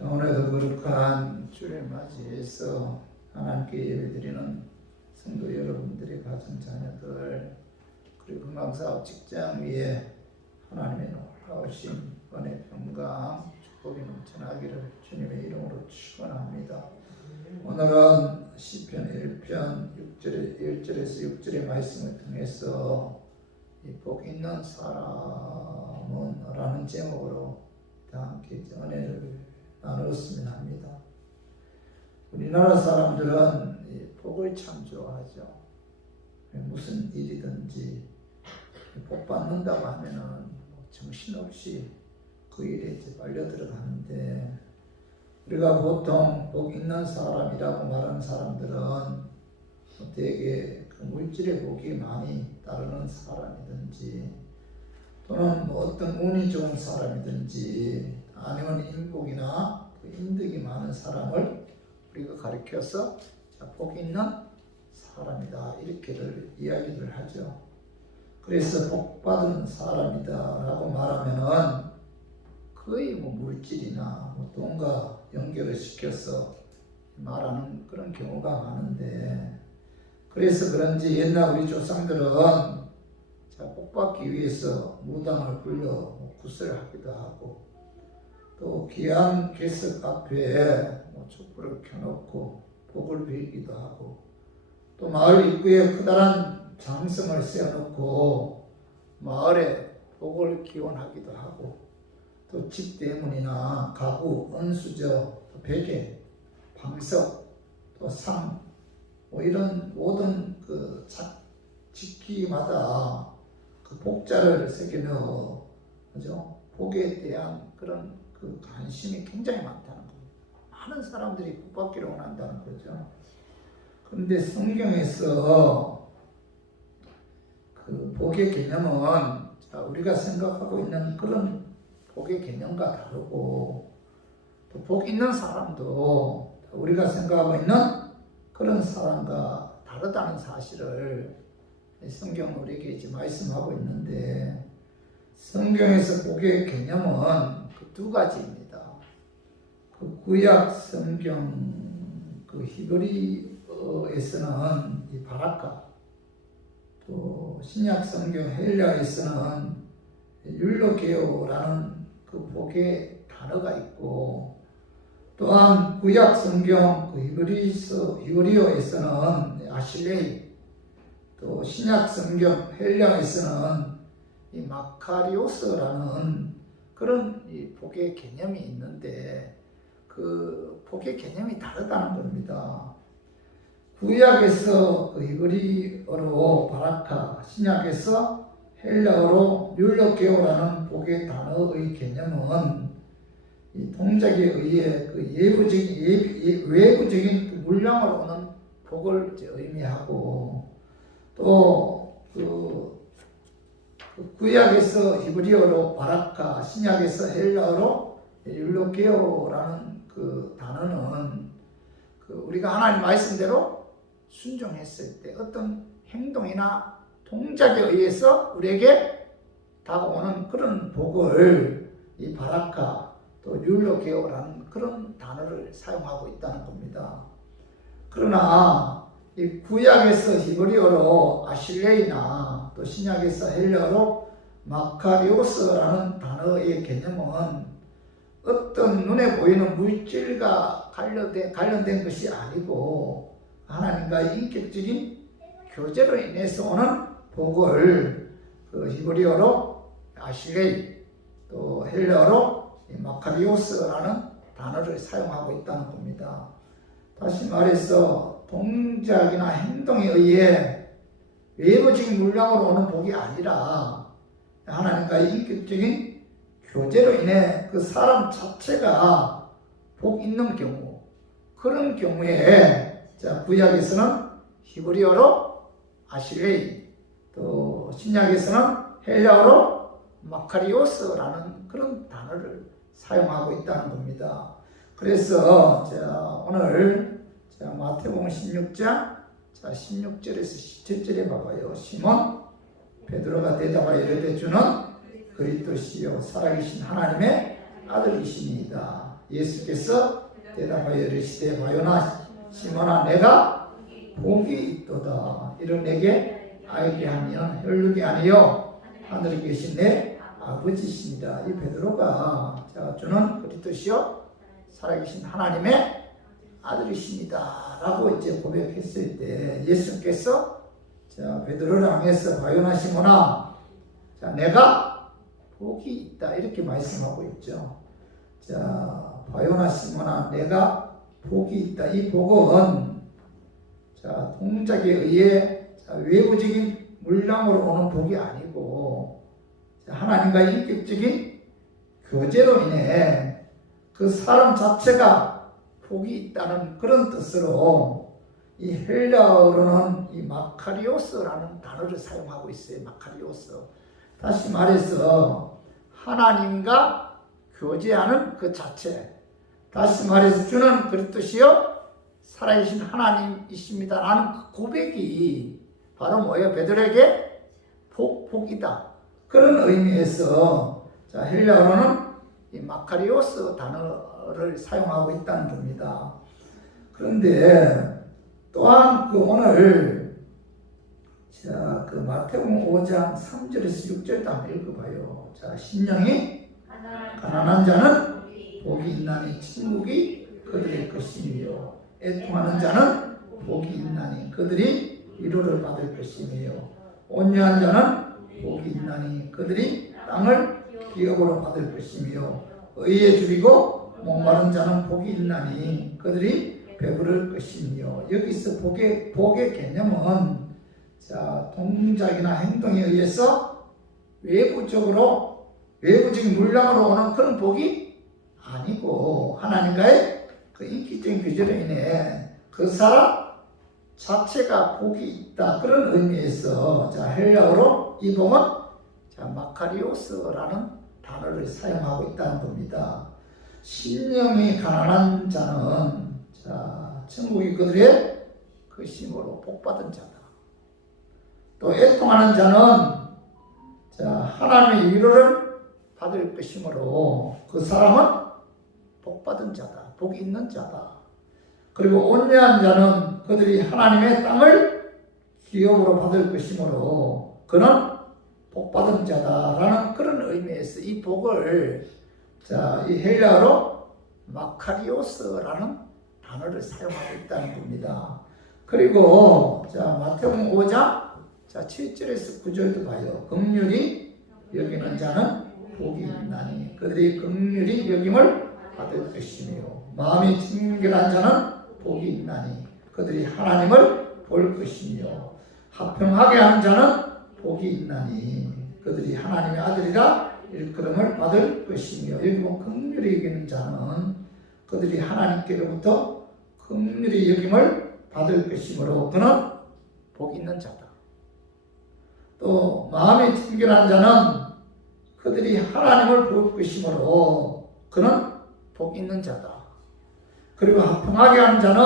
오늘도 거룩한 주를 맞이해서 하나님께 예배드리는 성도 여러분들의 가정 자녀들, 그리고 건강사업 직장 위에 하나님의 놀라우신 은혜, 평강, 축복이 넘쳐나기를 주님의 이름으로 축원합니다. 오늘은 시편 1편 1절에서 6절의 말씀을 통해서 복 있는 사람은 라는 제목으로 함께 은혜를 나누었으면 합니다. 우리나라 사람들은 복을 참 좋아하죠. 무슨 일이든지 복 받는다고 하면은 정신없이 그 일에 빨려 들어가는데, 우리가 보통 복 있는 사람이라고 말하는 사람들은 되게 그 물질의 복이 많이 따르는 사람이든지, 또는 어떤 운이 좋은 사람이든지, 아니면 인복이나 그 인덕이 많은 사람을 우리가 가리켜서 복 있는 사람이다, 이렇게들 이야기를 하죠. 그래서 복 받은 사람이다 라고 말하면은 거의 물질이나 돈과 연결을 시켜서 말하는 그런 경우가 많은데, 그래서 그런지 옛날 우리 조상들은 복 받기 위해서 무당을 불러 구슬하기도 하고, 또 귀한 객석 앞에 촛불을 켜놓고 복을 빌기도 하고, 또 마을 입구에 커다란 장성을 세워놓고 마을에 복을 기원하기도 하고, 또 집 대문이나 가구, 은수저, 또 베개, 방석, 또 상, 이런 모든 그 집기마다 그 복자를 새겨넣어, 그죠? 복에 대한 그런 그 관심이 굉장히 많다는 거예요. 많은 사람들이 복 받기를 원한다는 거죠. 그런데 성경에서 그 복의 개념은 우리가 생각하고 있는 그런 복의 개념과 다르고, 또 복 있는 사람도 우리가 생각하고 있는 그런 사람과 다르다는 사실을 성경은 우리에게 이제 말씀하고 있는데, 성경에서 복의 개념은 그 두 가지입니다. 그 구약 성경 그 히브리어에서는 이 바라카, 또 신약 성경 헬라에서는 율로게오라는 그 복의 단어가 있고, 또한 구약 성경 그 히브리어에서는 아실레이, 또 신약 성경 헬라에서는 이 마카리오스라는 그런 이 복의 개념이 있는데, 그 복의 개념이 다르다는 겁니다. 구약에서 그 히브리어로 바라카, 신약에서 헬라어로 율로게오라는 복의 단어의 개념은 이 동작에 의해 그 외부적인 그 물량으로 오는 복을 의미하고, 또 그 구약에서 히브리어로 바라카, 신약에서 헬라어로 율로게오라는 그 단어는 그 우리가 하나님 말씀대로 순종했을 때 어떤 행동이나 동작에 의해서 우리에게 다가오는 그런 복을 이 바라카, 또 율로게오라는 그런 단어를 사용하고 있다는 겁니다. 그러나 이 구약에서 히브리어로 아실레이나 또 신약에서 헬라어로 마카리오스라는 단어의 개념은 어떤 눈에 보이는 물질과 관련된 것이 아니고, 하나님과의 인격적인 교제로 인해서 오는 복을 그 히브리어로 아실레이, 또 헬라어로 마카리오스라는 단어를 사용하고 있다는 겁니다. 다시 말해서 동작이나 행동에 의해 외부적인 물량으로 오는 복이 아니라 하나님과의 인격적인 교제로 인해 그 사람 자체가 복 있는 경우, 그런 경우에 구약에서는 히브리어로 아실레이, 또 신약에서는 헬라어로 마카리오스라는 그런 단어를 사용하고 있다는 겁니다. 그래서 오늘 마태복음 16장 16절에서 17절에 봐봐요. 시몬 베드로가 대답하여 이르되 주는 그리스도시요 살아계신 하나님의 아들이시니이다. 예수께서 대답하여 이르시되 바요나 시몬아 내가 복이 있도다. 이를 내게 알게 하면 혈육이 아니요 하늘에 계신 내 아버지시니라. 이 베드로가 주는 그리스도시요 살아계신 하나님의 아들이십니다 라고 이제 고백했을 때 예수께서 베드로를 향해서 바요나 시몬아 내가 복이 있다 이렇게 말씀하고 있죠. 바요나 시몬아 내가 복이 있다. 이 복은 동작에 의해 외부적인 물량으로 오는 복이 아니고 하나님과의 인격적인 교제로 인해 그 사람 자체가 복이 있다는 그런 뜻으로 이 헬라어로는 이 마카리오스라는 단어를 사용하고 있어요. 마카리오스. 다시 말해서 하나님과 교제하는 그 자체. 다시 말해서 주는 그리스도시요 살아계신 하나님이십니다 라는 그 고백이 바로 뭐예요? 베드로에게 복이다. 그런 의미에서 헬라어로는 이 마카리오스 단어를 사용하고 있다는 겁니다. 그런데 또한 오늘 그 마태복음 5장 3절에서 6절도 한번 읽어봐요. 심령이 가난한 자는 복이 있나니 천국이 그들의 것이며 애통하는 자는 복이 있나니 그들이 위로를 받을 것이며 온유한 자는 복이 있나니 그들이 땅을 기업으로 받을 것이며 의에 줄이고 목마른 자는 복이 있나니 그들이 배부를 것이며 여기서 복의 개념은 동작이나 행동에 의해서 외부적인 물량으로 오는 그런 복이 아니고 하나님과의 그 인격적인 교제로 인해 그 사람 자체가 복이 있다. 그런 의미에서 헬라어로 이 복은 마카리오스라는 단어를 사용하고 있다는 겁니다. 심령이 가난한 자는 천국이 그들의 것이므로 복받은 자다. 또 애통하는 자는 하나님의 위로를 받을 것이므로 그 사람은 복받은 자다. 복이 있는 자다. 그리고 온유한 자는 그들이 하나님의 땅을 기업으로 받을 것이므로 그는 복받은 자다라는 그런 의미에서 이 복을 이 헬라어로 마카리오스라는 단어를 사용하고 있다는 겁니다. 그리고 마태복음 5장 7절에서 9절도 봐요. 긍휼히 여기는 자는 복이 있나니 그들이 긍휼히 여김을 받을 것이며 마음이 친결한 자는 복이 있나니 그들이 하나님을 볼 것이며 화평하게 하는 자는 복이 있나니 그들이 하나님의 아들이라 일컬음을 받을 것이며 여기 보면 긍휼히 여기는 자는 그들이 하나님께로부터 긍휼히 여김을 받을 것이므로 그는 복 있는 자다. 또 마음이 친결한 자는 그들이 하나님을 볼 것이므로 그는 복 있는 자다. 그리고 화평하게 하는 자는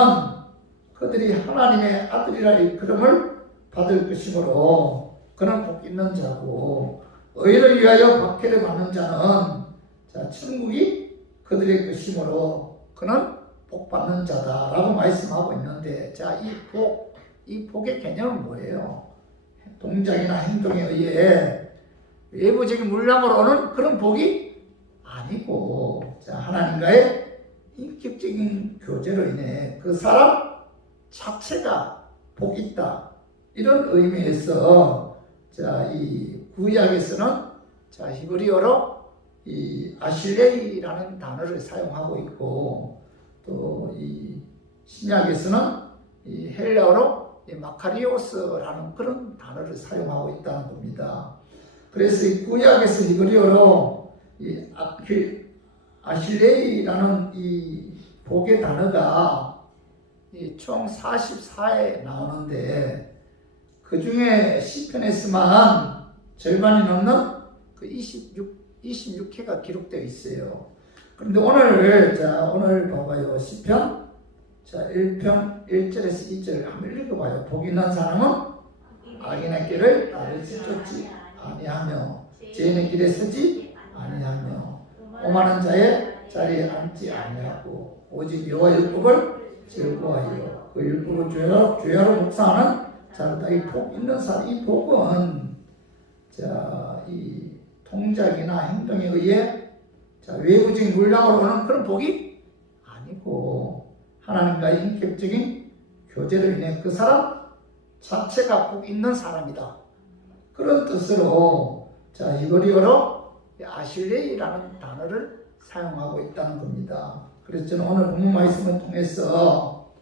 그들이 하나님의 아들이라 일컬음을 받을 것이므로 그는 복 있는 자고 의를 위하여 박해를 받는 자는 천국이 그들의 것이므로 그는 복 받는 자다라고 말씀하고 있는데 이 복의 개념은 뭐예요? 동작이나 행동에 의해 외부적인 물량으로 오는 그런 복이 아니고 하나님과의 인격적인 교제로 인해 그 사람 자체가 복이 있다. 이런 의미에서 이 구약에서는 히브리어로 이 아실레이라는 단어를 사용하고 있고 또 이 신약에서는 이 헬라어로 이 마카리오스라는 그런 단어를 사용하고 있다는 겁니다. 그래서 이 구약에서 히브리어로 이 아실레이라는 이 복의 단어가 총 44에 나오는데 그 중에 시편에서만 절반이 넘는 그 26회가 기록되어 있어요. 그런데 오늘 봐봐요. 시편 1편 1절에서 2절 한번 읽어봐요. 복 있는 사람은 악인의 길을 따르지 쫓지 아니하며 죄인의 길에 서지 아니하며 오만한 자의 자리에 앉지 아니하고 오직 여호와 율법을 즐거워하여 그 율법을 주야로 묵상하는 자로다. 이 복 있는 사람, 이 복은 이 동작이나 행동에 의해 외부적인 물량으로 오는 그런 복이 아니고 하나님과의 인격적인 교제로 인해 그 사람 자체가 복 있는 사람이다. 그런 뜻으로 이거리어로 아실레이라는 단어를 사용하고 있다는 겁니다. 그래서 저는 오늘 본문 말씀을 통해서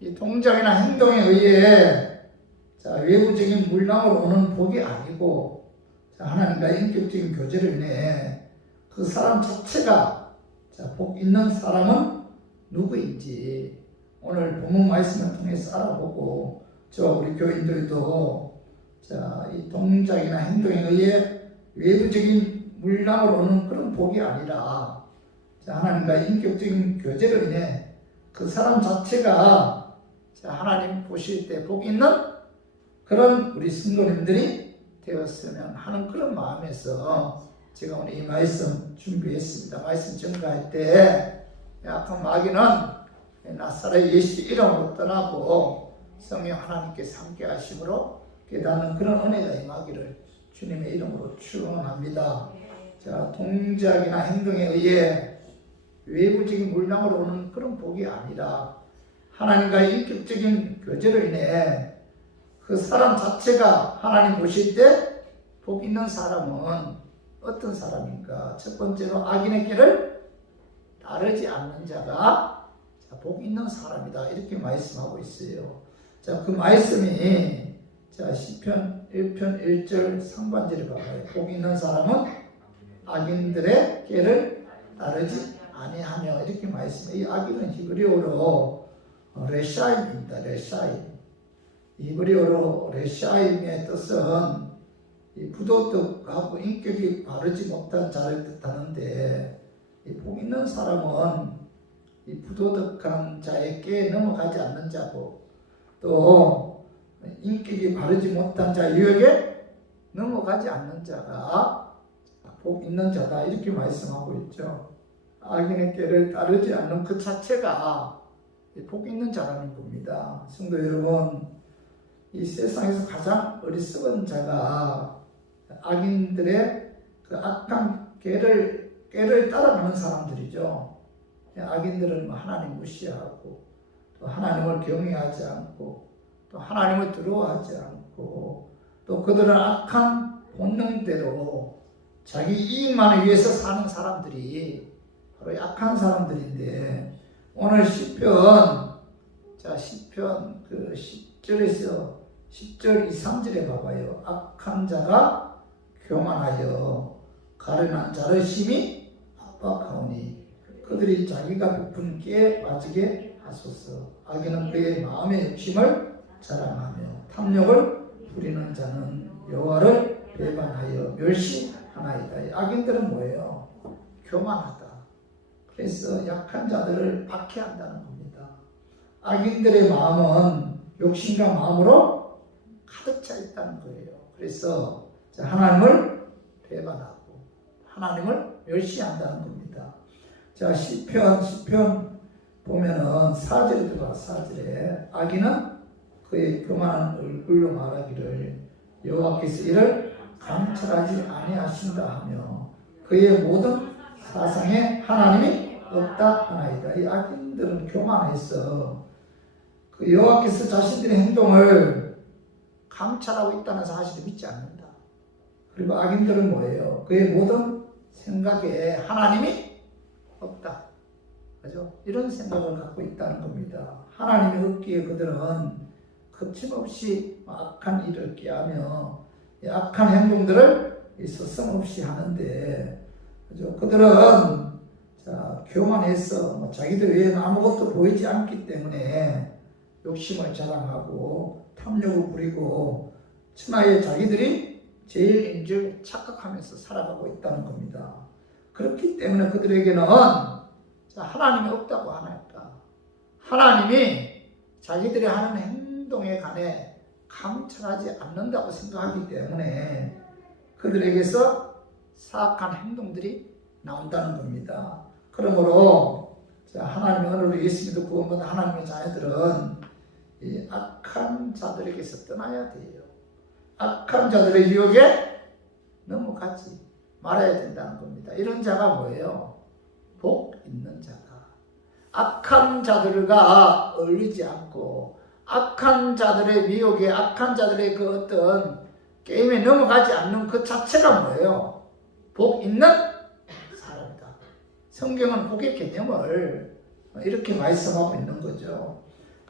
이 동작이나 행동에 의해 외부적인 물량으로 오는 복이 아니고 하나님과의 인격적인 교제로 인해 그 사람 자체가 복 있는 사람은 누구인지 오늘 본문 말씀을 통해서 알아보고 우리 교인들도 이 동작이나 행동에 의해 외부적인 물량으로 오는 그런 복이 아니라 하나님과의 인격적인 교제로 인해 그 사람 자체가 하나님 보실 때 복 있는 그런 우리 성도님들이 되었으면 하는 그런 마음에서 제가 오늘 이 말씀 준비했습니다. 말씀 전가할 때 약한 마귀는 나사렛 예수 이름으로 떠나고 성령 하나님께서 함께 하심으로 깨닫는 그런 은혜가 임하기를 주님의 이름으로 축원합니다. 동작이나 행동에 의해 외부적인 물량으로 오는 그런 복이 아니라 하나님과의 인격적인 교제로 인해 그 사람 자체가 하나님 보실 때 복 있는 사람은 어떤 사람인가? 첫 번째로 악인의 길을 따르지 않는 자가 복 있는 사람이다. 이렇게 말씀하고 있어요. 그 말씀이 시편 1편 1절 상반절에 봐봐요. 복 있는 사람은 악인들의 길을 따르지 아니하며 이렇게 말씀해요. 이 악인은 히브리어로 레샤임입니다. 레샤임. 히브리어로 레샤임의 뜻은 이 부도덕하고 인격이 바르지 못한 자를 뜻하는데 이 복 있는 사람은 이 부도덕한 자의 꾀에 넘어가지 않는 자고 또 인격이 바르지 못한 자 유혹에 넘어가지 않는 자가 복 있는 자다 이렇게 말씀하고 있죠. 악인의 꾀를 따르지 않는 그 자체가 복 있는 자라는 겁니다. 성도 여러분, 이 세상에서 가장 어리석은 자가 악인들의 그 악한 꾀를 따라가는 사람들이죠. 악인들은 하나님 무시하고 또 하나님을 경외하지 않고 또 하나님을 두려워하지 않고 또 그들은 악한 본능대로 자기 이익만을 위해서 사는 사람들이 바로 악한 사람들인데 오늘 시편 그 10절에서 10절 2, 3절에 봐봐요. 악한 자가 교만하여 가련한 자를 심히 압박하오니 그들이 자기가 베푼 깨에 빠지게 하소서. 악인은 그의 마음의 욕심을 자랑하며 탐욕을 부리는 자는 여호와를 배반하여 멸시하나이다. 악인들은 뭐예요? 교만하다. 그래서 약한 자들을 박해한다는 겁니다. 악인들의 마음은 욕심과 마음으로 가득 차 있다는 거예요. 그래서 하나님을 배반하고 하나님을 멸시한다는 겁니다. 시편 보면은 4절에 들어가 4절에 악인은 그의 교만한 얼굴로 말하기를 여호와께서 이를 감찰하지 아니하신다 하며 그의 모든 사상에 하나님이 없다 하나이다. 이 악인들은 교만해서 그 여호와께서 자신들의 행동을 감찰하고 있다는 사실을 믿지 않는다. 그리고 악인들은 뭐예요? 그의 모든 생각에 하나님이 없다. 그죠? 이런 생각을 갖고 있다는 겁니다. 하나님이 없기에 그들은 거침없이 악한 일을 꾀하며 악한 행동들을 서슴없이 하는데, 그죠? 그들은 교만해서 자기들 외에는 아무것도 보이지 않기 때문에 욕심을 자랑하고 탐욕을 부리고 천하에 자기들이 제일인 줄 착각하면서 살아가고 있다는 겁니다. 그렇기 때문에 그들에게는 하나님이 없다고 하니까 하나님이 자기들이 하는 행동에 관해 감찰하지 않는다고 생각하기 때문에 그들에게서 사악한 행동들이 나온다는 겁니다. 그러므로 하나님의 은혜로 예수 믿고 구원받은 하나님의 자녀들은 이 악한 자들에게서 떠나야 돼요. 악한 자들의 유혹에 넘어가지 말아야 된다는 겁니다. 이런 자가 뭐예요? 복 있는 자다. 악한 자들과 어울리지 않고 악한 자들의 미혹에 악한 자들의 그 어떤 게임에 넘어가지 않는 그 자체가 뭐예요? 복 있는 사람이다. 성경은 복의 개념을 이렇게 말씀하고 있는 거죠.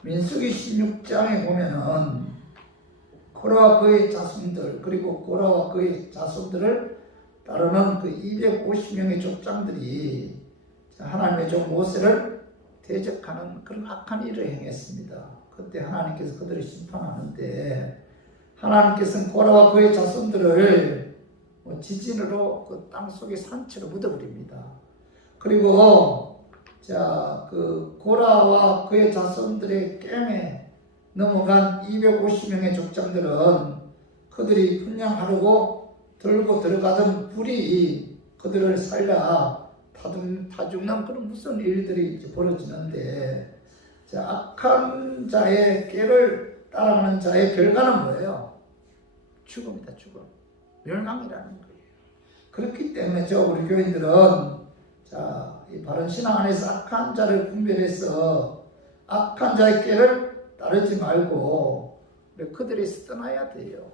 민수기 16장에 보면은 고라와 그의 자손들 그리고 고라와 그의 자손들을 따르는 그 250명의 족장들이 하나님의 종 모세를 대적하는 그런 악한 일을 행했습니다. 그때 하나님께서 그들을 심판하는데 하나님께서는 고라와 그의 자손들을 지진으로 그 땅속에 산채로 묻어버립니다. 그리고 그 고라와 그의 자손들의 게임에 넘어간 250명의 족장들은 그들이 분양하려고 들고 들어가던 불이 그들을 살려 다 죽는 그런 무슨 일들이 벌어지는데 악한 자의 꾀를 따라가는 자의 결과는 뭐예요? 죽음이다. 죽음. 멸망이라는 거예요. 그렇기 때문에 우리 교인들은 이 바른 신앙 안에서 악한 자를 분별해서 악한 자의 꾀를 따르지 말고 그들에서 떠나야 돼요.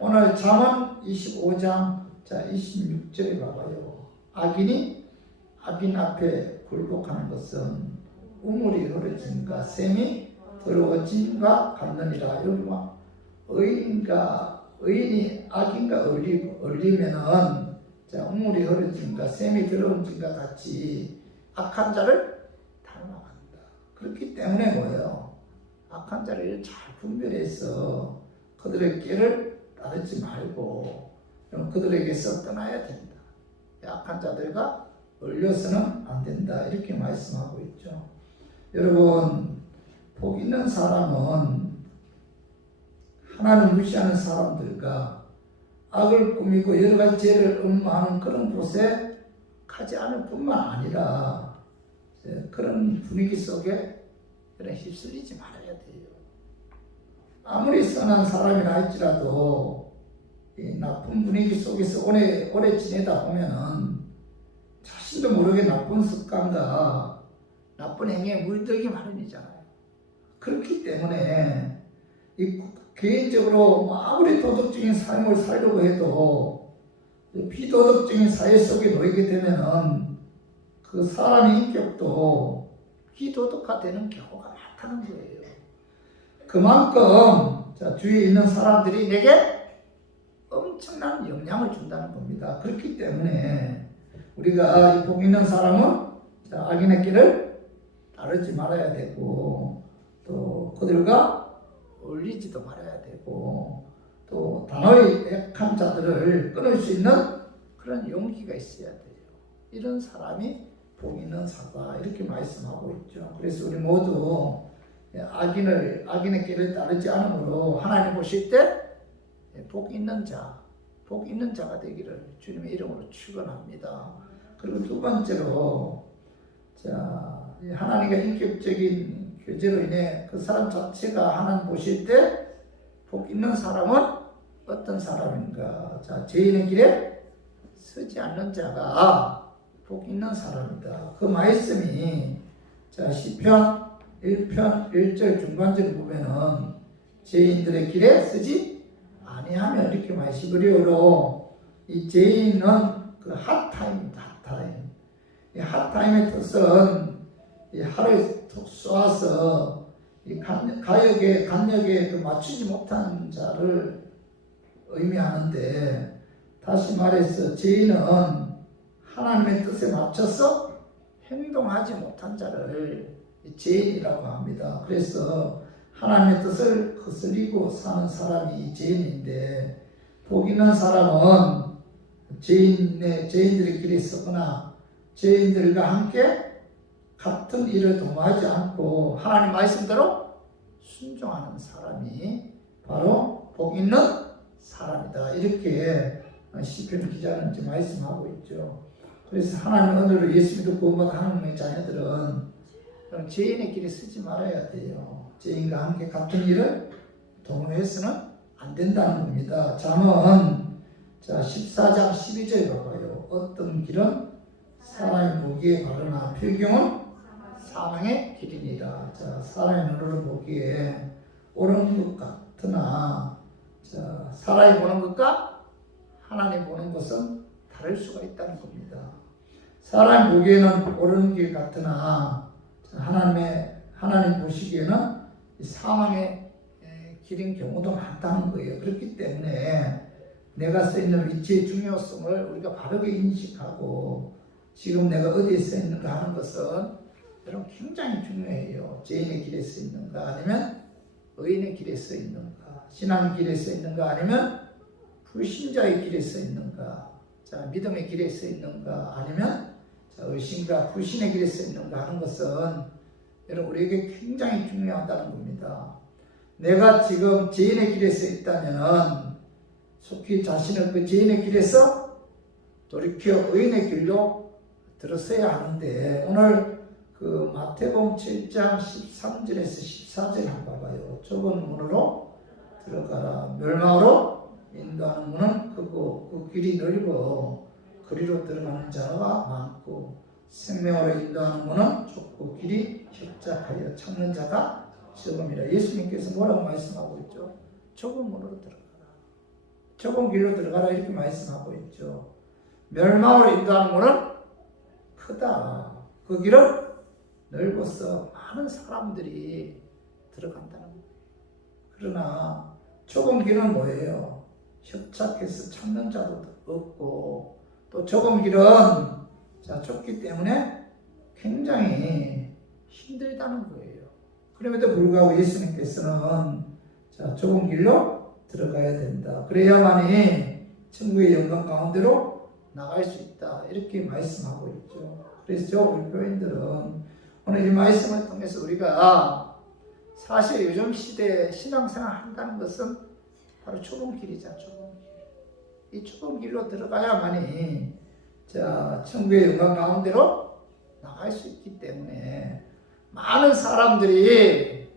오늘 잠언 25장 26절에 봐봐요. 악인 앞에 굴복하는 것은 우물이 흐려짐과 샘이 더러워짐과 같느니라. 여기 의인이 악인과 어울리면은 우물이 흐려짐과 샘이 더러워짐과 같이 악한 자를 닮아간다. 그렇기 때문에 뭐예요? 악한 자를 잘 분별해서 그들의 길을 따르지 말고 그들에게서 떠나야 된다. 악한 자들과 어울려서는 안 된다. 이렇게 말씀하고 있죠. 여러분, 복 있는 사람은 하나님을 무시하는 사람들과 악을 꾸미고 여러 가지 죄를 음모하는 그런 곳에 가지 않을 뿐만 아니라 그런 분위기 속에 휩쓸리지 말아야 돼요. 아무리 선한 사람이라 할지라도 이 나쁜 분위기 속에서 오래 지내다 보면은 자신도 모르게 나쁜 습관과 나쁜 행위에 물들기 마련이잖아요. 그렇기 때문에 개인적으로 아무리 도덕적인 삶을 살려고 해도 비도덕적인 사회 속에 놓이게 되면은 그 사람의 인격도 비도덕화되는 경우가 많다는 거예요. 그만큼 주위에 있는 사람들이 내게 엄청난 영향을 준다는 겁니다. 그렇기 때문에 우리가 이 복 있는 사람은 악인의 길을 따르지 말아야 되고 또 그들과 어울리지도 말아야 되고 또 단호히 악한 자들을 끊을 수 있는 그런 용기가 있어야 돼요. 이런 사람이 복 있는 사다 이렇게 말씀하고 있죠. 그래서 우리 모두 악인의 길을 따르지 않으므로 하나님 보실 때 복 있는 자가 되기를 주님의 이름으로 축원합니다. 그리고 두 번째로 하나님과 인격적인 교제로 인해 그 사람 자체가 하나님 보실 때 복 있는 사람은 어떤 사람인가? 죄인의 길에 서지 않는 자가 복 있는 사람이다. 그 말씀이 시편 1편 1절 중반절을 보면은 죄인들의 길에 서지 아니하면 이렇게 히브리어로 이 죄인은 그 핫타임입니다. 핫타임. 이 핫타임의 뜻은 이 하루에 툭 쏘아서 이 간역에 그 맞추지 못한 자를 의미하는데 다시 말해서 죄인은 하나님의 뜻에 맞춰서 행동하지 못한 자를 죄인이라고 합니다. 그래서 하나님의 뜻을 거슬리고 사는 사람이 죄인인데 복 있는 사람은 죄인들의 길에 서거나 죄인들과 함께 같은 일을 도모하지 않고 하나님 말씀대로 순종하는 사람이 바로 복 있는 사람이다. 이렇게 시편 기자는 말씀하고 있죠. 그래서 하나님의 은혜로 예수 믿고 구원받은 하나님의 자녀들은 그럼 죄인의 길에 쓰지 말아야 돼요. 죄인과 함께 같은 일을 동요해서는 안 된다는 겁니다. 잠언 14장 12절 봐봐요. 어떤 길은 사람이 보기에 바르나 필경은 사망의 길이니라. 사람의 눈으로 보기에 옳은 것 같으나 사람이 보는 것과 하나님 보는 것은 다를 수가 있다는 겁니다. 사람이 보기에는 옳은 길 같으나 하나님 보시기에는 사망의 길인 경우도 많다는 거예요. 그렇기 때문에 내가 서 있는 위치의 중요성을 우리가 바르게 인식하고 지금 내가 어디에 서 있는가 하는 것은 여러분 굉장히 중요해요. 죄인의 길에 서 있는가 아니면 의인의 길에 서 있는가, 신앙의 길에 서 있는가 아니면 불신자의 길에 서 있는가, 믿음의 길에 서 있는가 아니면 의심과 불신의 길에 서 있는가 하는 것은 여러분 우리에게 굉장히 중요하다는 겁니다. 내가 지금 죄인의 길에 서 있다면 속히 자신을 그 죄인의 길에서 돌이켜 의인의 길로 들어서야 하는데 오늘 그 마태복음 7장 13절에서 14절 한번 봐봐요. 좁은 문으로 들어가라. 멸망으로 인도하는 문은 크고 그 길이 넓어 그리로 들어가는 자가 많고 생명으로 인도하는 문은 좁고 길이 협착하여 찾는 자가 적음이라. 예수님께서 뭐라고 말씀하고 있죠? 좁은 문으로 들어가라. 좁은 길로 들어가라 이렇게 말씀하고 있죠. 멸망으로 인도하는 문은 크다. 그 길은 넓어서 많은 사람들이 들어간다는 거예요. 그러나 좁은 길은 뭐예요? 협착해서 찾는 자도 없고 또 좁은 길은 좁기 때문에 굉장히 힘들다는 거예요. 그럼에도 불구하고 예수님께서는 좁은 길로 들어가야 된다. 그래야만이 천국의 영광 가운데로 나갈 수 있다. 이렇게 말씀하고 있죠. 그래서 우리 교인들은 오늘 이 말씀을 통해서 우리가 사실 요즘 시대에 신앙생활 한다는 것은 바로 좁은 길이죠. 좁은 길. 이 좁은 길로 들어가야만이 천국의 영광 가운데로 나갈 수 있기 때문에 많은 사람들이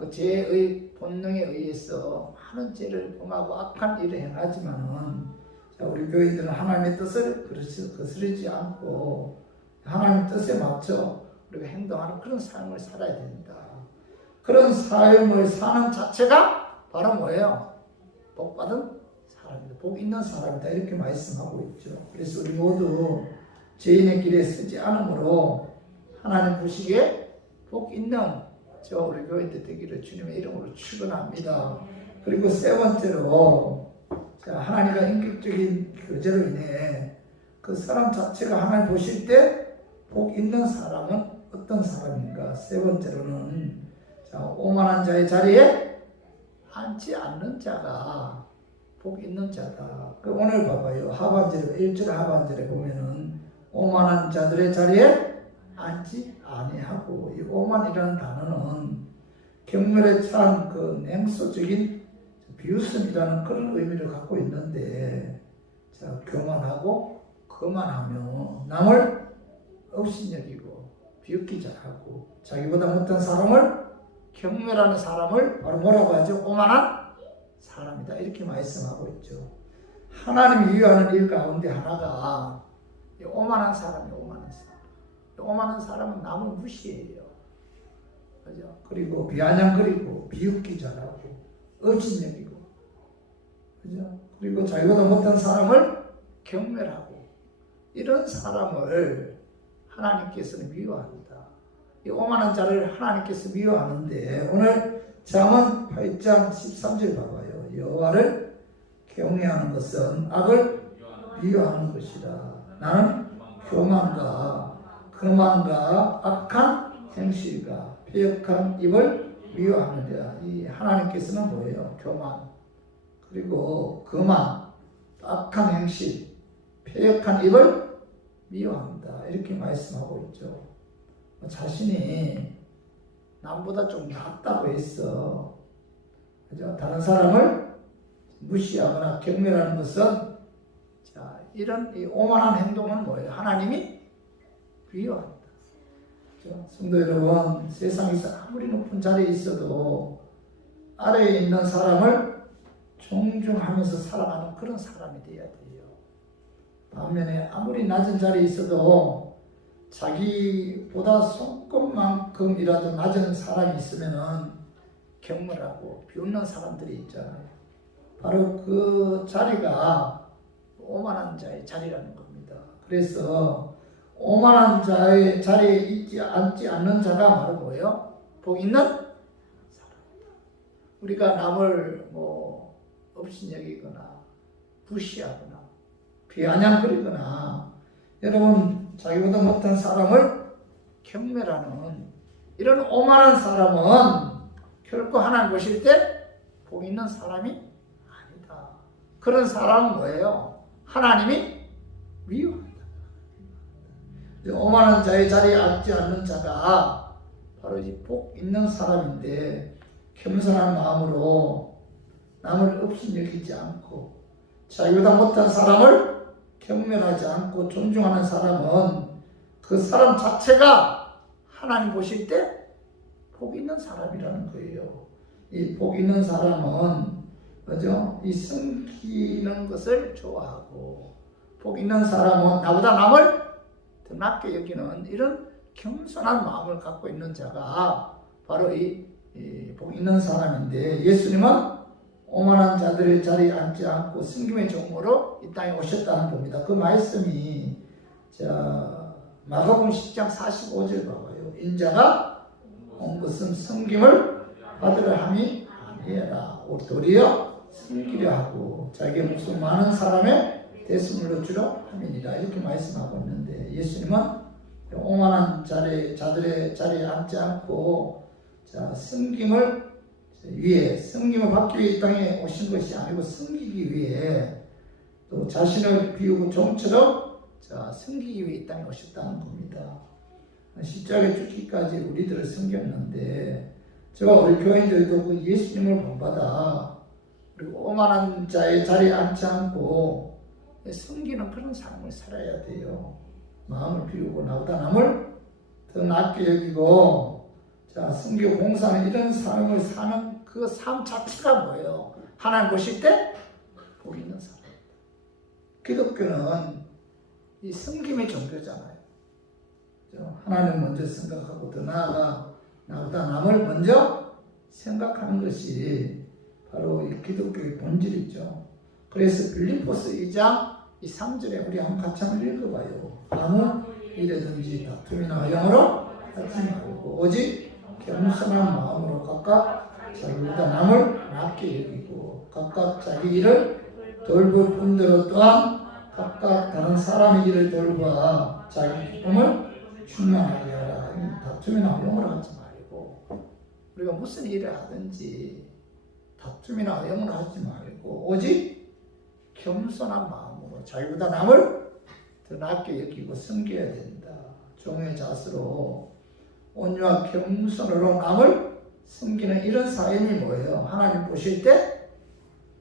그 죄의 본능에 의해서 많은 죄를 범하고 악한 일을 행하지만은 우리 교인들은 하나님의 뜻을 거스르지 않고 하나님의 뜻에 맞춰 우리가 행동하는 그런 삶을 살아야 된다. 그런 삶을 사는 자체가 바로 뭐예요? 복받은 사람이다. 복 있는 사람이다. 이렇게 말씀하고 있죠. 그래서 우리 모두 죄인의 길에 서지 않으므로 하나님 보시기에 복 있는 우리 교인들 되기를 주님의 이름으로 축원합니다. 그리고 세 번째로 하나님과 인격적인 교제로 인해 그 사람 자체가 하나님 보실 때 복 있는 사람은 어떤 사람인가? 세 번째로는 오만한 자의 자리에 앉지 않는 자가 복 있는 자다. 오늘 봐봐요. 하반절에 1절 하반절에 보면은 오만한 자들의 자리에 앉지 아니하고 이 오만이라는 단어는 경멸에 찬 그 냉소적인 비웃음이라는 그런 의미를 갖고 있는데 교만하고 거만하며 남을 업신여기고 비웃기 잘하고 자기보다 못한 사람을 경멸하는 사람을 바로 뭐라고 하죠? 오만한 사람이다. 이렇게 말씀하고 있죠. 하나님이 위하는 일 가운데 하나가 오만한 사람이에요. 오만한 사람. 오만한 사람은 남을 무시해요. 그죠? 그리고 비아냥거리고 비웃기 잘하고 업신여기고 그죠? 그리고 자기보다 못한 사람을 경멸하고 이런 사람을 하나님께서는 미워합니다. 이 오만한 자를 하나님께서 미워하는데 오늘 잠언 8장 13절 봐봐요. 여호와를 경외하는 것은 악을 미워하는 것이다. 나는 교만과 거만과 악한 행실과 패역한 입을 미워하느니라. 이 하나님께서는 뭐예요? 교만 그리고 거만 악한 행실 패역한 입을 미워한다. 이렇게 말씀하고 있죠. 자신이 남보다 좀 낫다고 했어. 그죠? 다른 사람을 무시하거나 경멸하는 것은 이런 이 오만한 행동은 뭐예요? 하나님이 미워한다. 성도 여러분, 세상에서 아무리 높은 자리에 있어도 아래에 있는 사람을 존중하면서 살아가는 그런 사람이 되어야 돼요. 반면에 아무리 낮은 자리에 있어도 자기보다 손끝만큼이라도 낮은 사람이 있으면은 경멸하고 비웃는 사람들이 있잖아요. 바로 그 자리가 오만한 자의 자리라는 겁니다. 그래서 오만한 자의 자리에 앉지 않는 자가 바로 뭐예요? 복 있는 사람이다. 우리가 남을 업신여기거나 부시하거나 비아냥거리거나 여러분 자기보다 못한 사람을 경멸하는 이런 오만한 사람은 결코 하나님 보실 때 복 있는 사람이 아니다. 그런 사람은 뭐예요? 하나님이 미워한다. 오만한 자의 자리에 앉지 않는 자가 바로 이 복 있는 사람인데, 겸손한 마음으로 남을 업신여기지 않고 자기보다 못한 사람을 경멸하지 않고 존중하는 사람은 그 사람 자체가 하나님 보실 때 복 있는 사람이라는 거예요. 이 복 있는 사람은 그죠? 이 숨기는 것을 좋아하고, 복 있는 사람은 나보다 남을 더 낮게 여기는 이런 겸손한 마음을 갖고 있는 자가 바로 이 복 있는 사람인데, 예수님은 오만한 자들의 자리에 앉지 않고 승김의 종으로 이 땅에 오셨다는 겁니다. 그 말씀이 마가복음 10장 45절 봐봐요. 인자가 온 것은 섬김을 받으려 함이 아니라 도리어 섬기려 하고 자기의 목숨 많은 사람의 대수물로 주려 함이니라, 이렇게 말씀하고 있는데, 예수님은 오만한 자들의 자리에 앉지 않고 섬김을 받기 위해 이 땅에 오신 것이 아니고 섬기기 위해, 또 자신을 비우고 종처럼 섬기기 위해 이 땅에 오셨다는 겁니다. 십자가에 죽기까지 우리들을 섬겼는데, 우리 교인들도 그 예수님을 본받아 그리고 오만한 자의 자리에 앉지 않고 섬기는 그런 삶을 살아야 돼요. 마음을 비우고 나보다 남을 더 낮게 여기고 섬기고 봉사하는 이런 삶을 사는 그 삶 자체가 뭐예요? 하나님 보실 때 복 있는 사람. 기독교는 이 섬김의 종교잖아요. 하나님 먼저 생각하고 더 나아가 나보다 남을 먼저 생각하는 것이 바로 이 기독교의 본질이죠. 그래서 빌립보서 2장 이 3절에 우리 한번 같이 한번 읽어봐요. 아무 일에든지 다툼이나 영으로 하지 말고 오직 겸손한 마음으로 각각 자기보다 남을 낮게 여기고 각각 자기 일을 돌볼 뿐더러 또한 각각 다른 사람의 일을 돌봐 자기 기쁨을 충만하게 하라. 다툼이나 영으로 하지 말고, 우리가 무슨 일을 하든지 다툼이나 영으로 하지 말고 오직 겸손한 마음으로 자기보다 남을 더 낮게 여기고 섬겨야 된다. 종의 자세로 온유와 겸손으로 남을 섬기는 이런 삶이 뭐예요? 하나님 보실 때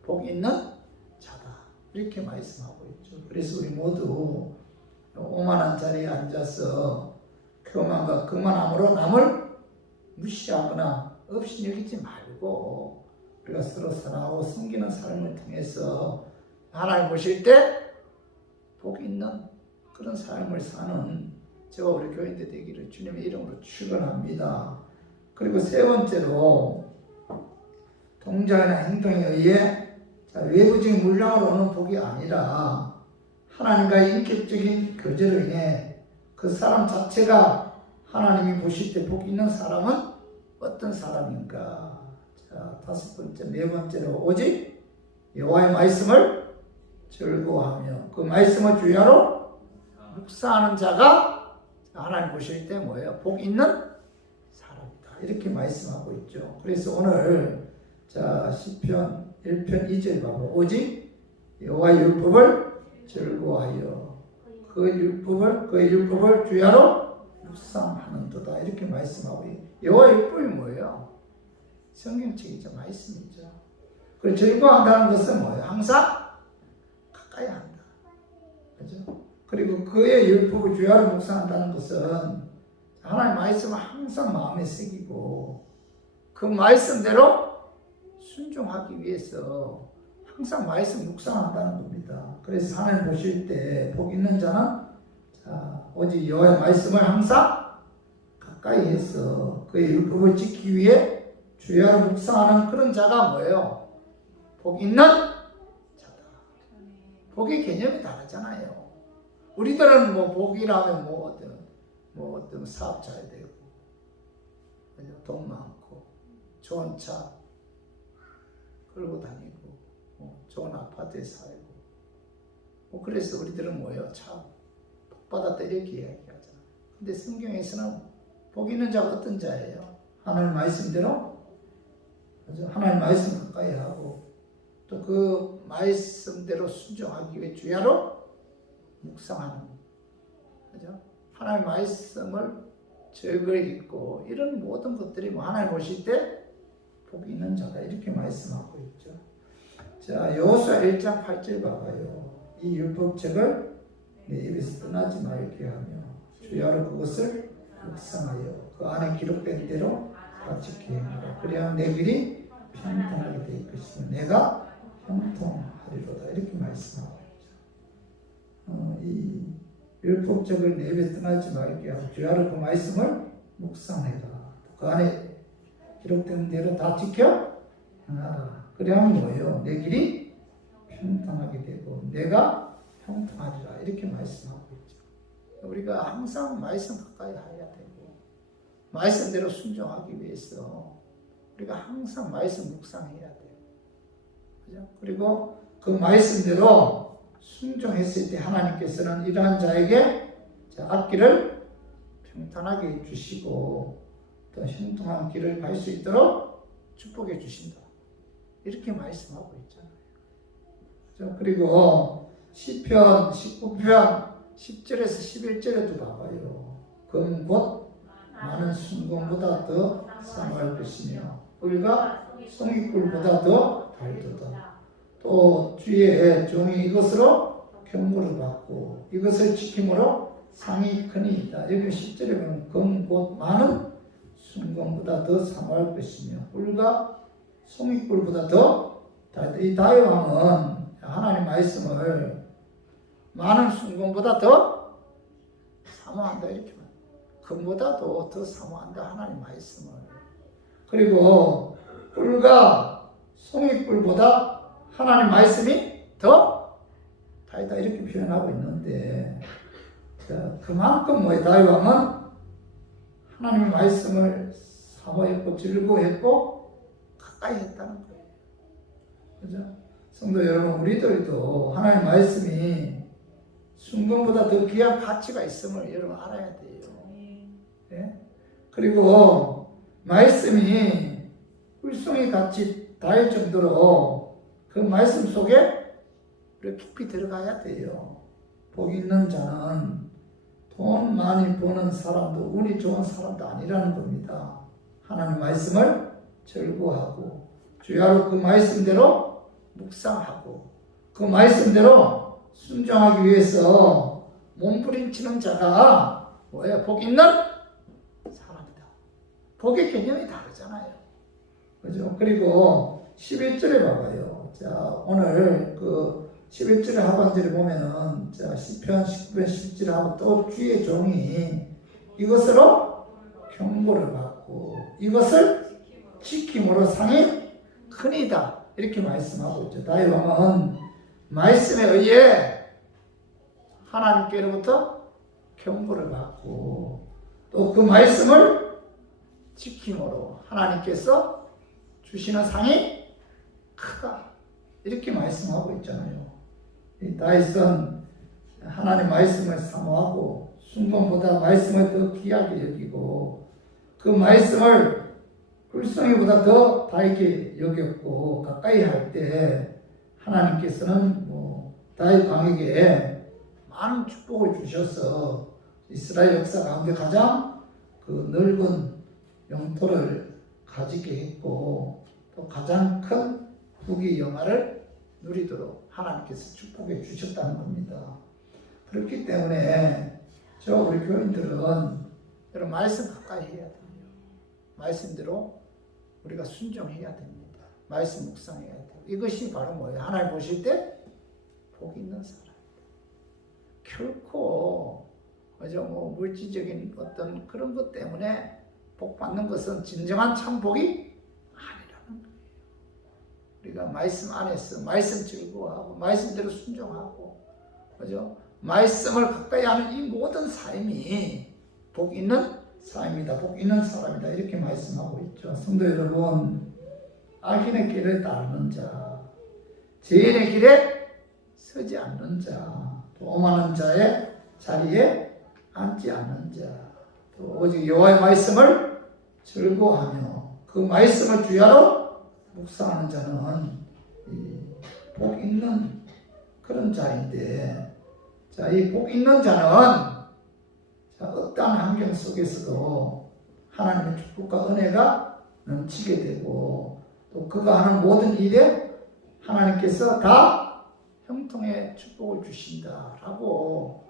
복 있는 자다, 이렇게 말씀하고 있죠. 그래서 우리 모두 오만한 자리에 앉아서 교만과 거만함으로 남을 무시하거나 없이 여기지 말고 우리가 서로 사랑하고 섬기는 삶을 통해서 하나님 보실 때 복 있는 그런 삶을 사는 저와 우리 교인들 되기를 주님의 이름으로 축원합니다. 그리고 세 번째로, 동작이나 행동에 의해 외부적인 물량으로 오는 복이 아니라 하나님과의 인격적인 교제로 인해 그 사람 자체가 하나님이 보실 때 복 있는 사람은 어떤 사람인가? 다섯 번째, 네 번째로 오직 여호와의 말씀을 즐거워하며 그 말씀을 주야로 묵상하는 자가 하나님 보실 때 뭐예요? 복 있는 사람이다, 이렇게 말씀하고 있죠. 그래서 오늘 시편 1편 2절 봐봐. 오직 여호와의 율법을 즐거워하여 그의 율법을 주야로 묵상하는도다, 이렇게 말씀하고 있어요. 여호와의 율법이 뭐예요? 성경책이죠, 말씀이죠. 그리고 즐거워한다는 것은 뭐예요? 항상 가까이 한다. 그리고 그의 율법을 주야로 묵상한다는 것은 하나님의 말씀을 항상 마음에 새기고 그 말씀대로 순종하기 위해서 항상 말씀 묵상한다는 겁니다. 그래서 하나님 보실 때 복 있는 자는 오직 여호와의 말씀을 항상 가까이 해서 그의 율법을 지키기 위해 주야로 묵상하는 그런 자가 뭐예요? 복 있는 자다. 복의 개념이 다르잖아요. 우리들은 뭐 복이라면 뭐 어떤 사업 잘 되고 돈 많고 좋은 차 끌고 다니고 좋은 아파트에 살고 그래서 우리들은 뭐예요? 참 복받았다 이렇게 이야기하잖아요. 근데 성경에서는 복 있는 자가 어떤 자예요? 하나님 말씀대로 하나님 말씀 가까이 하고 또 그 말씀대로 순종하기 위해 주야로 묵상하는 거죠. 하나님 말씀을 즐거이 읽고 이런 모든 것들이 하나님 보실 때 복이 있는 자다 이렇게 말씀하고 있죠. 자, 여호수아 1장 8절 봐봐요. 이 율법책을 내 입에서 떠나지 말게 하며 주야로 그것을 묵상하여 그 안에 기록된 대로 다 지키게 행하라. 그래야 내 길이 평탄하게 될 것이며 내가 형통하리로다 이렇게 말씀하고 있죠. 이 율법책을 내 입에 떠나지 말게 하고 주야로 그 말씀을 묵상해라. 그 안에 기록된 대로 다 지켜 행하라. 그래야면 뭐예요? 내 길이 평탄하게 되고 내가 형통하리라 이렇게 말씀하고 있죠. 우리가 항상 말씀 가까이 해야 되고 말씀대로 순종하기 위해서 우리가 항상 말씀 묵상해야 돼요. 그죠? 그리고 그 말씀대로 순종했을 때 하나님께서는 이러한 자에게 앞길을 평탄하게 해주시고 또 형통한 길을 갈 수 있도록 축복해 주신다. 이렇게 말씀하고 있잖아요. 그죠? 그리고 시편 19편 10절에서 11절에도 봐봐요. 금 곧 많은 순금보다 더 사모할 것이며 꿀과 송이꿀보다 더 달도다. 또 주의 종이 이것으로 경고를 받고 이것을 지킴으로 상이 크니이다. 여기 10절에 보면 금 곧 많은 순금보다 더 사모할 것이며 꿀과 송이꿀보다 더 달다. 이 다윗 왕은 하나님 말씀을 많은 순금보다 더 사모한다 이렇게 말합니다. 금보다도 더 사모한다 하나님 말씀을. 그리고 꿀과 송이꿀보다 하나님 말씀이 더 달다 이렇게 표현하고 있는데 그만큼 다윗 왕은 하나님의 말씀을 사모했고 즐거워했고 가까이 했다는 거예요. 그죠? 성도 여러분, 우리들도 하나님 말씀이 순금보다 더 귀한 가치가 있음을 여러분 알아야 돼요. 예? 그리고 말씀이 꿀송이 같이 닿을 정도로 그 말씀 속에 우리가 깊이 들어가야 돼요. 복 있는 자는 돈 많이 버는 사람도 운이 좋은 사람도 아니라는 겁니다. 하나님 말씀을 즐거워하고 주야로 그 말씀대로 묵상하고 그 말씀대로 순종하기 위해서 몸부림치는 자가 뭐예요? 복 있는 사람이다. 복의 개념이 다르잖아요. 그죠? 그리고 11절에 봐봐요. 자, 오늘 그 11절의 하반절에 보면은 자, 시편 19편 10절에 하고 또 주의 종이 이것으로 경고를 받고 이것을 지킴으로 상이 크니이다. 이렇게 말씀하고 있죠. 다윗 왕은 말씀에 의해 하나님께로부터 경고를 받고 또 그 말씀을 지킴으로 하나님께서 주시는 상이 크다. 이렇게 말씀하고 있잖아요. 이 다윗은 하나님 말씀을 사모하고 순금보다 말씀을 더 귀하게 여기고 그 말씀을 꿀송이보다 더 달게 여겼고 가까이 할 때 하나님께서는 다윗 왕에게 많은 축복을 주셔서 이스라엘 역사 가운데 가장 그 넓은 영토를 가지게 했고 또 가장 큰 국위 영화를 누리도록 하나님께서 축복해 주셨다는 겁니다. 그렇기 때문에 우리 교인들은 여러분 말씀 가까이 해야 돼요. 말씀대로 우리가 순종해야 됩니다. 말씀 묵상해야 돼요. 이것이 바로 뭐예요? 하나님 보실 때 복 있는 사람. 결코 물질적인 어떤 그런 것 때문에 복 받는 것은 진정한 참 복이 아니라는 거예요. 우리가 말씀 안에서 말씀 즐거워하고 말씀대로 순종하고 말씀을 가까이 하는 이 모든 삶이 복 있는 삶이다. 복 있는 사람이다. 이렇게 말씀하고 있죠. 성도 여러분, 악인의 길을 따르는 자, 죄인의 길에 서지 않는 자, 또 오만한 자의 자리에 앉지 않는 자, 또 오직 여호와의 말씀을 즐거워하며 그 말씀을 주야로 묵상하는 자는 복 있는 그런 자인데, 이 복 있는 자는 어떠한 환경 속에서도 하나님의 축복과 은혜가 넘치게 되고, 또 그가 하는 모든 일에 하나님께서 다 형통의 축복을 주신다라고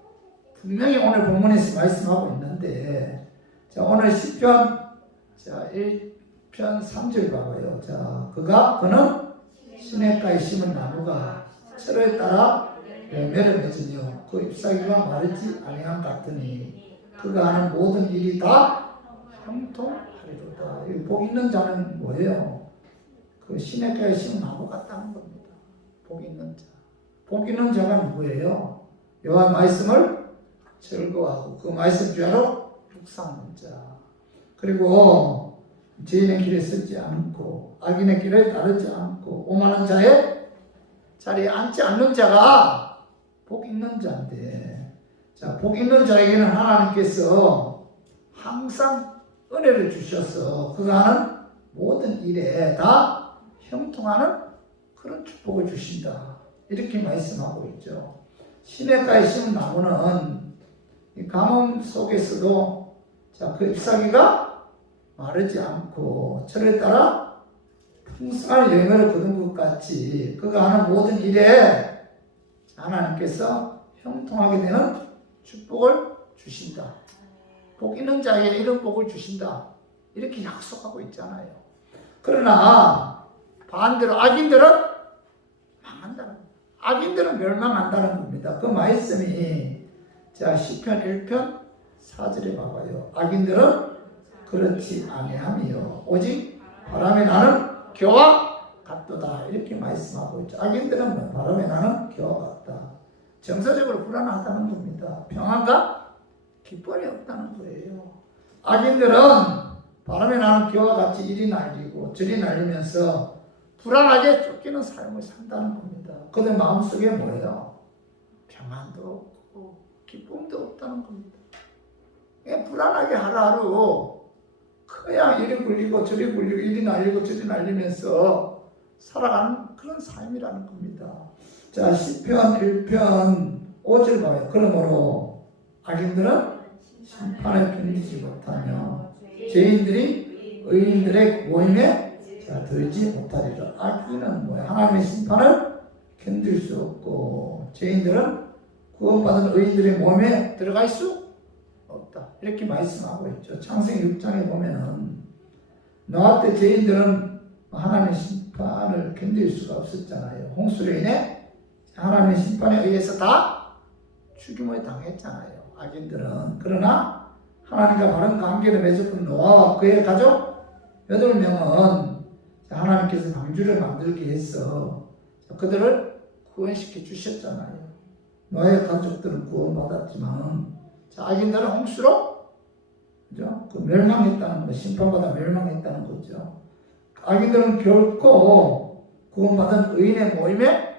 분명히 오늘 본문에서 말씀하고 있는데, 오늘 시편 1편 3절 봐봐요. 그는 시냇가에 심은 나무가 철을 따라 열매를 맺으며 그 잎사귀가 마르지 아니함 같으니 그가 하는 모든 일이 다 형통하리로다. 복 있는 자는 뭐예요? 그 시냇가에 심은 나무 같다는 겁니다. 복 있는 자. 복 있는 자가 누구예요? 여호와 말씀을 즐거워하고 그 말씀 주야로 묵상하는 자. 그리고 죄인의 길에 서지 않고 악인의 길을 따르지 않고 오만한 자의 자리에 앉지 않는 자가 복 있는 자인데, 복 있는 자에게는 하나님께서 항상 은혜를 주셔서 그가 하는 모든 일에 다 형통하는 그런 축복을 주신다. 이렇게 말씀하고 있죠. 시냇가에 심은 나무는 이 가뭄 속에서도 그 잎사귀가 마르지 않고 철에 따라 풍성한 열매를 거둔 것 같이 그가 하는 모든 일에 하나님께서 형통하게 되는 축복을 주신다. 복 있는 자에게 이런 복을 주신다. 이렇게 약속하고 있잖아요. 그러나 반대로 악인들은 망한다는 겁니다. 악인들은 멸망한다는 겁니다. 그 말씀이 시편 1편 4절에 봐봐요. 악인들은 그렇지 아니하며 오직 바람에 나는 겨와 같도다. 이렇게 말씀하고 있죠. 악인들은 바람에 나는 겨와 같다. 정서적으로 불안하다는 겁니다. 평안과 기쁨이 없다는 거예요. 악인들은 바람에 나는 겨와 같이 이리 날리고 저리 날리면서 불안하게 쫓기는 삶을 산다는 겁니다. 그들 마음속에 뭐예요? 평안도 없고 기쁨도 없다는 겁니다. 불안하게 하루하루 그냥 이리 굴리고 저리 굴리고 이리 날리고 저리 날리면서 살아가는 그런 삶이라는 겁니다. 시편 1편 5절 봐요. 그러므로 악인들은 심판을 견디지 못하며 죄인들이 의인들의 모임에 들지 못하리라. 악인은 뭐야? 하나님의 심판을 견딜 수 없고 죄인들은 구원받은 의인들의 모임에 들어갈 수 없다. 이렇게 말씀하고 있죠. 창세기 6장에 보면은 노아 때 죄인들은 하나님의 심판을 견딜 수가 없었잖아요. 홍수로 인해 하나님의 심판에 의해서 다 죽임을 당했잖아요. 악인들은. 그러나 하나님과 바른 관계를 맺었던 노아와 그의 가족 8명은 하나님께서 방주를 만들게 해서 그들을 구원시켜 주셨잖아요. 노아의 가족들은 구원받았지만 악인들은 홍수로 멸망했다는 거, 심판받아 멸망했다는 거죠. 악인들은 결코 구원받은 의인의 모임에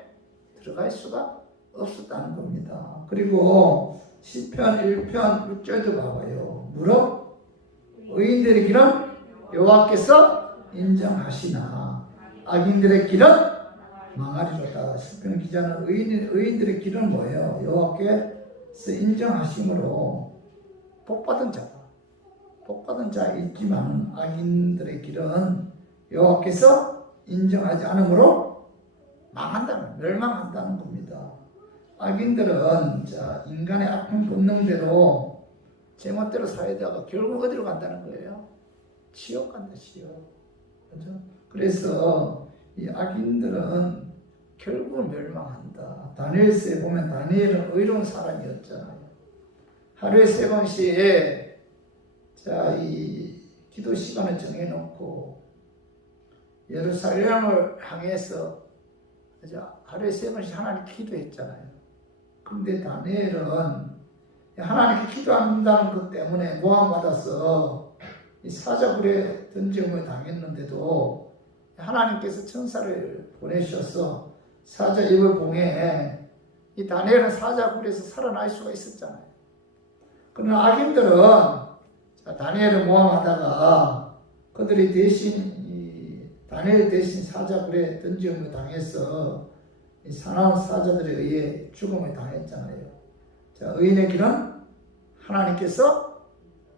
들어갈 수가 없었다는 겁니다. 그리고 시편 1편 6절도 봐봐요. 무릇 의인들의 길은 여호와께서 인정하시나 악인들의 길은 망하리로다. 시편 기자는 의인들의 길은 뭐예요? 여호와께서 인정하심으로 복받은 자다. 복받은 자 있지만 악인들의 길은 여호와께서 인정하지 않으므로 멸망한다는 겁니다. 악인들은 자, 인간의 악한 본능대로 제멋대로 살다가 결국 어디로 간다는 거예요? 지옥 간다, 지옥. 그죠? 그래서 이 악인들은 결국은 멸망한다. 다니엘서에 보면 다니엘은 의로운 사람이었잖아요. 하루에 3번씩 자, 이 기도 시간을 정해놓고 예루살렘을 향해서 하루에 3번씩 하나님 기도했잖아요. 그런데 다니엘은 하나님께 기도한다는 것 때문에 모함받아서 이 사자굴에 던짐을 당했는데도 하나님께서 천사를 보내셔서 사자 입을 봉해 이 다니엘은 사자굴에서 살아날 수가 있었잖아요. 그러나 악인들은 다니엘을 모함하다가 그들이 대신 다니엘 대신 사자굴에 던짐을 당해서 이 사나운 사자들에 의해 죽음을 당했잖아요. 자, 의인의 길은 하나님께서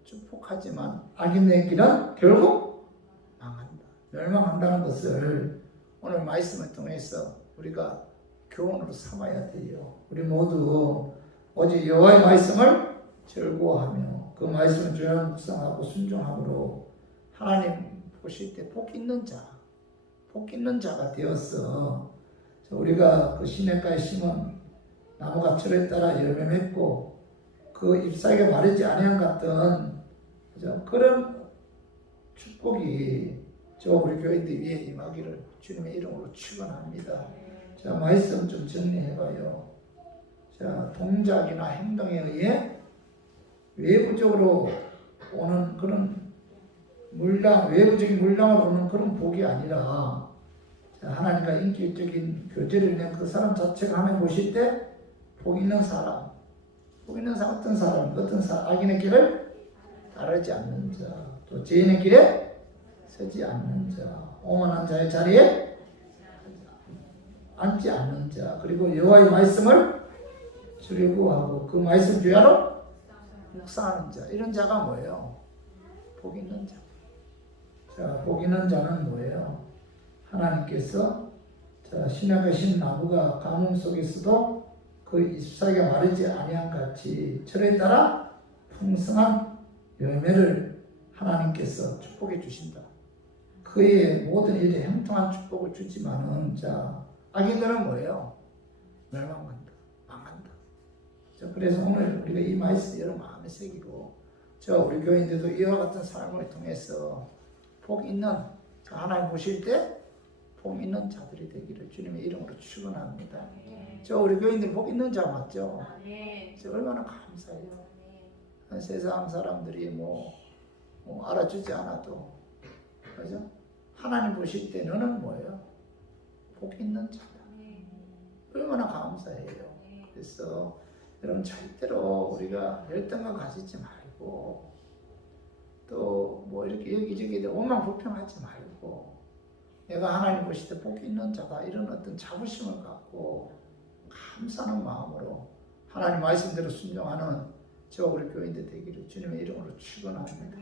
축복하지만 악인의 길은 결국 망한다. 멸망한다는 것을 오늘 말씀을 통해서 우리가 교훈으로 삼아야 돼요. 우리 모두 오직 여호와의 말씀을 즐거워하며 그 말씀을 주여 묵상하고 순종함으로 하나님 보실 때 복 있는 자, 복 있는 자가 되었어. 우리가 그 시냇가에 심은 나무가 철에 따라 열매 맺고 그 잎사귀가 마르지 아니한 같은 그런 축복이 저 우리 교인들 위에 임하기를 주님의 이름으로 축원합니다. 자, 말씀 좀 정리해봐요. 자, 동작이나 행동에 의해 외부적으로 오는 그런 외부적인 물량으로 오는 그런 복이 아니라 하나님과 인격적인 교제를 위한 그 사람 자체가 하나님 보실 때 복 있는 사람, 어떤 사람, 악인의 길을 따르지 않는 자, 또 죄인의 길에 서지 않는 자, 오만한 자의 자리에 앉지 않는 자, 그리고 여호와의 말씀을 즐거워하고 그 말씀 주야로 묵상하는 자, 이런 자가 뭐예요? 복 있는 자. 자, 복 있는 자는 뭐예요? 하나님께서 시냇가에 신 나무가 가뭄 속에서도 그 잎사귀가 마르지 아니한 같이 철에 따라 풍성한 열매를 하나님께서 축복해 주신다. 그의 모든 일에 형통한 축복을 주지만은 악인들은 뭐예요? 멸망한다, 망한다. 그래서 오늘 우리가 이 말씀 여러분 마음에 새기고 우리 교인들도 이와 같은 삶을 통해서 복 있는 하나님 보실 때 복 있는 자들이 되기를 주님의 이름으로 축원합니다. 우리 교인들 복 있는 자 맞죠? 얼마나 감사해요. 세상 사람들이 알아주지 않아도 그죠? 하나님 보실 때 너는 뭐예요? 복 있는 자다. 얼마나 감사해요. 그래서 여러분 절대로 우리가 열등감 가지지 말고 또 이렇게 여기저기 원망 불평하지 말고 내가 하나님 보실 때 복 있는 자다 이런 어떤 자부심을 갖고 감사하는 마음으로 하나님 말씀대로 순종하는 우리 교인들 되기를 주님의 이름으로 축원합니다.